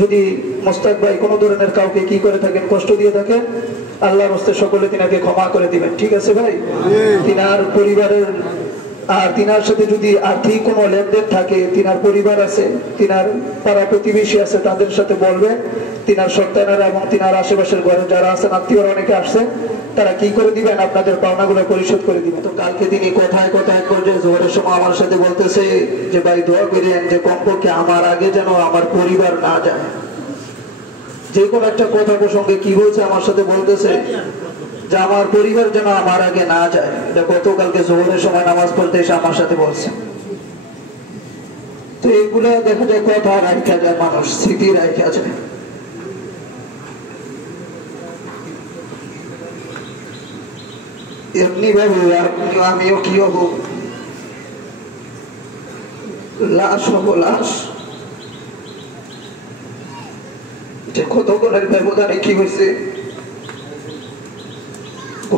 যদি মোস্তাক ভাই কোনো ধরনের কাউকে কি করে থাকেন, কষ্ট দিয়ে থাকেন, আল্লাহর হস্তে সকলে তিনাকে ক্ষমা করে দিবেন। ঠিক আছে ভাই? তিনার পরিবারের আর তিনার সাথে যদি আর্থিক কোনো লেনদেন থাকে, তিনার পরিবার আছে, তিনার পাড়া প্রতিবেশী আছে, তাদের সাথে বলবেন, তিনার সন্তানেরা এবং তিনার আশেপাশের ঘরে যারা আছেন, আত্মীয়রা অনেকে আসছে, তারা কি করে দিবেন, আপনাদের পাওনাগুলো পরিশোধ করে দিবেন। তো কালকে তিনি কথায় কথায় পর্যায়ে জোহরের সময় আমার সাথে বলতেছে যে ভাই দোয়া করেন যে কমপক্ষে আমার আগে যেন আমার পরিবার না যায়। যে কোনো একটা কথা প্রসঙ্গে কি বলছে আমার সাথে বলতেছে যে আমার পরিবার যেন আমার আগে না যায়। এটা গতকালকে জোহরের সময় নামাজ পড়তে এসে আমার সাথে বলছে। তো এগুলো দেখা যায় কথা রাখা যায়, মানুষ স্মৃতি রাখা যায়। এমনি ভাবে আমিও কি হবো, লাশ হবো, লাশ। কতক্ষণের ব্যবধানে কি হয়েছে,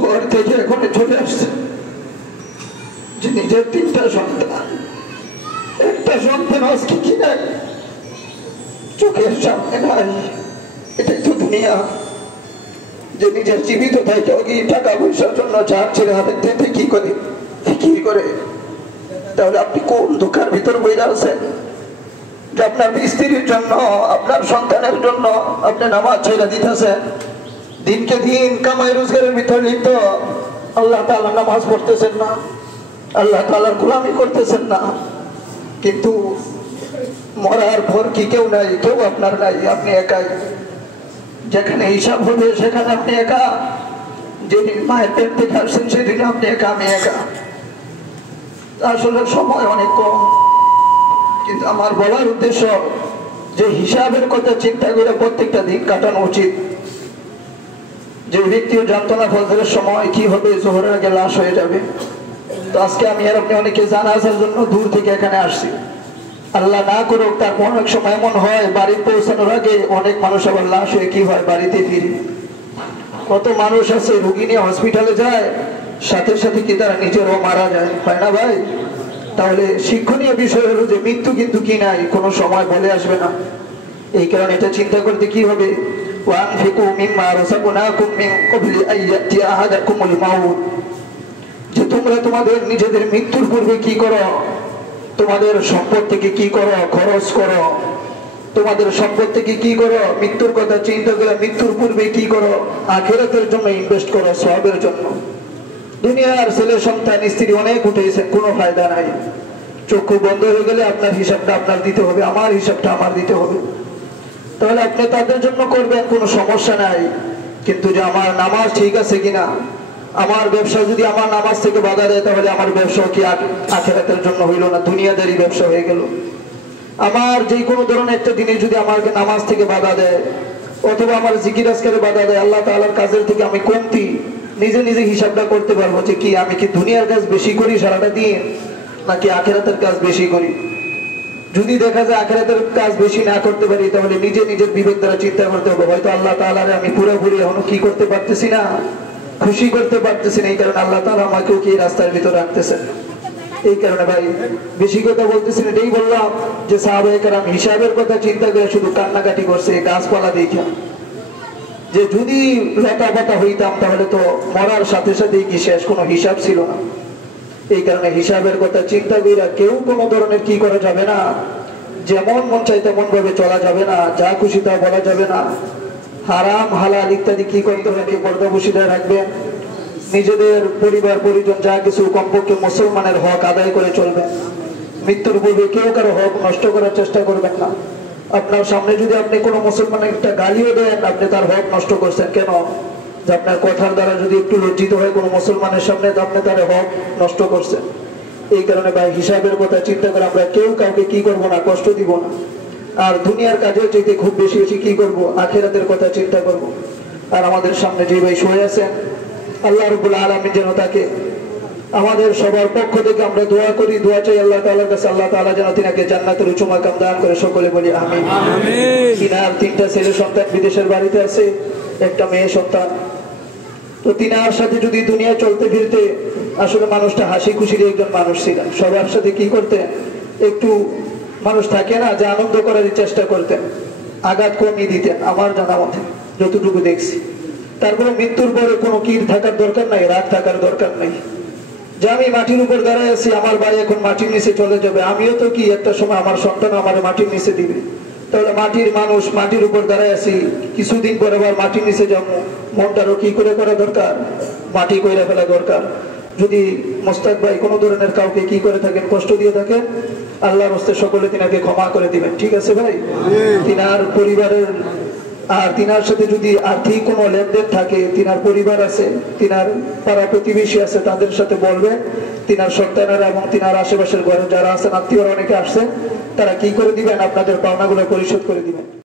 ঘর থেকে এখন চলে আসছে যে নিজের 3টা সন্তান, একটা সন্তান আজকে কি নাই, চোখের সামনে নাই। এটাই তো দুনিয়া, যে নিজের জীবিত থাকে টাকা পয়সার জন্য যার ছেলে হাতের থেকে কি করে ফিকির করে। তাহলে আপনি কোন দুঃখের ভিতর বইরা আছেন যে আপনার স্ত্রীর জন্য, আপনার সন্তানের জন্য আপনি নামাজ ছেড়ে দিতেছেন, দিনকে দিন কামাই রোজগারের ভিতরে লিপ্ত, আল্লাহ তাআলা নামাজ পড়তেছেন না, আল্লাহ তাআলার গোলামি করতেছেন না। কিন্তু মরার পর কি কেউ নাই, কেউ আপনার নাই, আপনি একাই। যেখানে হিসাব হবে সেখানে আপনি একা। যেদিন মায়ের পেট থেকে আসছেন সেদিন আপনি একা, আমি একা। আসলে সময় অনেক কম, কিন্তু আমার বলার উদ্দেশ্য যে হিসাবের কথা চিন্তা করে প্রত্যেকটা দিন কাটানো উচিত। যে ব্যক্তিও জানতো না ফজরের সময় কি হবে, জোহরের আগে লাশ হয়ে যাবে। তো আজকে আমি আর আপনি অনেকে জানাজার জন্য দূর থেকে এখানে আসছি। আল্লাহ না করুক, তারপর অনেক সময় এমন হয় বাড়ি পৌঁছানোর আগে অনেক মানুষ আবার লাশ হয়ে কি হয় বাড়িতে ফিরে। কত মানুষ আছে রোগী নিয়ে হসপিটালে যায়, সাথে সাথে কি তারা নিজেরও মারা যায়, হয় না ভাই? তাহলে শিক্ষণীয় বিষয় হলো যে মৃত্যু কিন্তু কি নাই, কোনো সময় বলে আসবে না। এই কারণে এটা চিন্তা করতে কি হবে, যে তোমরা তোমাদের নিজেদের মৃত্যুর পূর্বে কি করো, তোমাদের সম্পদ থেকে কি করো, খরচ করো। তোমাদের সম্পদ থেকে কি করো, মৃত্যুর কথা চিন্তা করে মৃত্যুর পূর্বে কি করো, আখিরাতের জন্য ইনভেস্ট করো, সওয়াবের জন্য। দুনিয়ার ছেলে সন্তান স্ত্রী অনেক উঠেছে, কোনো ফায়দা নাই। চক্ষু বন্ধ হয়ে গেলে আপনার হিসাবটা আপনার দিতে হবে, আমার হিসাবটা আমার দিতে হবে। তাহলে আপনি তাদের জন্য করবেন, কোনো সমস্যা নাই। কিন্তু যে আমার নামাজ ঠিক আছে কিনা, আমার ব্যবসা যদি আমার নামাজ থেকে বাধা দেয়, তাহলে আমার ব্যবসা কি আখিরাতের জন্য হইল না, দুনিয়াদারি ব্যবসা হয়ে গেল। আমার যে কোনো ধরনের একটা জিনিস যদি আমাকে নামাজ থেকে বাধা দেয়, অথবা আমার জিকির আজকারে বাধা দেয়, আল্লাহ তাআলার কাজের থেকে আমি কমতি, নিজে নিজে হিসাবটা করতে পারবো যে কি আমি কি দুনিয়ার কাজ বেশি করি সারাটা দিন, নাকি আখিরাতের কাজ বেশি করি। যদি দেখা যায় আখিরাতের কাজ বেশি না করতে পারি, তাহলে নিজে নিজের বিবেক দ্বারা চিন্তা করতে হবে, হয়তো আল্লাহ তাআলারে আমি পুরোপুরি এখনো কি করতে পারতেছি না, খুশি করতে পারতেছি না। এই কারণে আল্লাহ তাআলা আমাকেও কি রাস্তার ভিতরে রাখতেছেন। এই কারণে ভাই বেশি কথা বলতেছি না, এটাই বললাম যে সাহাবায়ে কেরাম হিসাবের কথা চিন্তা করে শুধু কান্নাকাটি করছে গাছপালা দেখা, যে যদি লতা পাতা হইতাম তাহলে তো মরার সাথে সাথেই কি শেষ, কোনো হিসাব ছিল না। এই কারণে হিসাবের কথা চিন্তা কইরা কেউ কোনো ধরনের কি করা যাবে না, যেমন মন চাই তেমন ভাবে চলা যাবে না, যা খুশি তা বলা যাবে না। হারাম হালাল ইত্যাদি কি করতে হবে, পর্দাবশীরা রাখবেন। নিজেদের পরিবার পরিজন যা কিছু কমপক্ষে মুসলমানের হক আদায় করে চলবেন। মৃত্যুর পূর্বে কেউ কারো হক নষ্ট করার চেষ্টা করবেন না। আপনার সামনে যদি আপনি কোনো মুসলমানের একটা গালিও দেন, আপনি তার হক নষ্ট করছেন কেন? যে আপনার কথার দ্বারা যদি একটু লজ্জিত হয় কোনো মুসলমানের সামনে, তো আপনি তার হক নষ্ট করছেন। এই কারণে ভাই হিসাবের কথা চিন্তা করে আমরা কেউ কাউকে কি করব না, কষ্ট দিব না। আর দুনিয়ার কাজের চাইতে খুব বেশি বেশি কি করব, আখিরাতের কথা চিন্তা করব। আর আমাদের সামনে যে ভাই শুয়ে আছেন, আল্লাহ রাব্বুল আলামিন যেন তাকে আমাদের সবার পক্ষ থেকে আমরা দোয়া করি, দোয়া চাই আল্লাহ তাআলার কাছে, আল্লাহ তাআলা যেন তিনাকে জান্নাতের উঁচু মাকাম দান করে, সকলে বলি আমিন। তিনার 3টা ছেলে সন্তান বিদেশের বাড়িতে আছে, একটা মেয়ে সন্তান। তো তিনার সাথে যদি দুনিয়া চলতে ফিরতে, আসলে মানুষটা হাসি খুশির একজন মানুষ ছিলেন। সবার সাথে কি করতেন, একটু মানুষ থাকে না যে আনন্দ করার চেষ্টা করতেন। আঘাত কমই দিতেন আমার জানা মতে, যতটুকু দেখছি। তারপরে মৃত্যুর পরে কোনো কির থাকার দরকার নাই, রাগ থাকার দরকার নাই। যে আমি মাটির উপর দাঁড়ায় আছি, আমার ভাই এখন মাটির নিচে চলে যাবে, আমিও তো কি একটা সময় আমার সন্তান আমার মাটির নিচে দিবে। তাহলে মাটির মানুষ, মাটির উপর দাঁড়ায় আছি, কিছুদিন পরে আবার মাটির নিচে যাবো, মনটারও কি করে করা দরকার, মাটি কইরা ফেলা দরকার। যদি মোস্তাক ভাই কোনো ধরনের কাউকে কি করে থাকেন, কষ্ট দিয়ে থাকেন, আল্লাহর হস্তে সকলে তিনাকে ক্ষমা করে দিবেন, ঠিক আছে ভাই? তিনার পরিবারের আর তিনার সাথে যদি আর্থিক কোনো লেনদেন থাকে, তিনার পরিবার আছে, তিনার পাড়া প্রতিবেশী আছে, তাদের সাথে বলবেন, তিনার সন্তানেরা এবং তিনার আশেপাশের ঘরে যারা আছেন, আত্মীয়রা অনেকে আসছেন, তারা কি করে দিবেন, আপনাদের পাওনাগুলো পরিশোধ করে দিবেন।